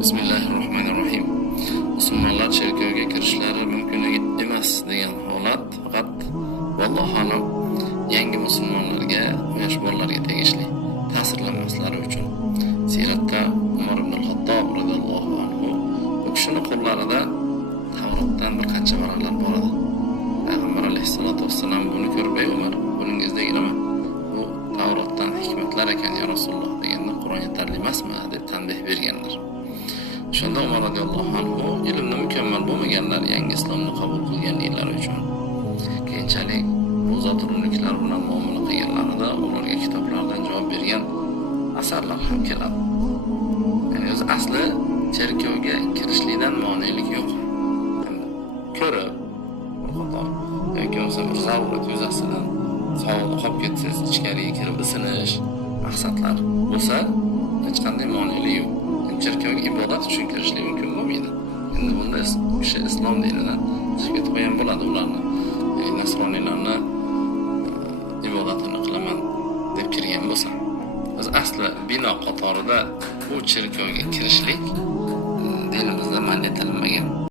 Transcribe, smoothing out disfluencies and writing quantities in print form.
Bismillahirrohmanirrohim. Musulmonlar cherkovga kirishlari mumkin emas degan holat faqat vallohu alam yangi musulmonlarga, yosh bolalarga tegishli ta'sirlanmaslari uchun. Siratda Umar ibn al-Xattob radhiyallohu anhu bu kishining qo'llarida Tavrotdan bir qancha varaqlar bor edi. Payg'ambar alayhissalatu vassalam buni ko'rib, "Ey Umar, buningizda nima? Bu Tavrotdan hikmatlar ekan ya Rasululloh" deganda Qur'on yetarli emasmi deb tanbeh berganlar. Shunda Umar radhiyallohu anhu ilmni mukammal bo'lmaganlar yangi islomni qabul qilganliklari uchun keyinchalik bu zotirunliklar bilan muomala qilganlarida ularga kitoblardan javob bergan asarlar ham keladi. Ya'ni o'zi asli cherkovga kirishlikdan monelik yo'q. Ko'rib, xudo yoki bo'lmasa bir zarurat yuzasidan sog'liq qolib ketsangiz ichkariga kirib isinish maqsadlar bo'lsa hech qanday monelik yo'q. Cherkovga ibodat uchun kirishlik mumkin bo'lmaydi. Endi bunda kishi islom dinidan chiqib ketib qolgan bo'ladi ularni. Ya'ni nasroniylarni ibodatini qilaman deb kirgan bo'lsa. Biz asli bino qatorida bu cherkovga kirishlik dinimizda man etilmagan.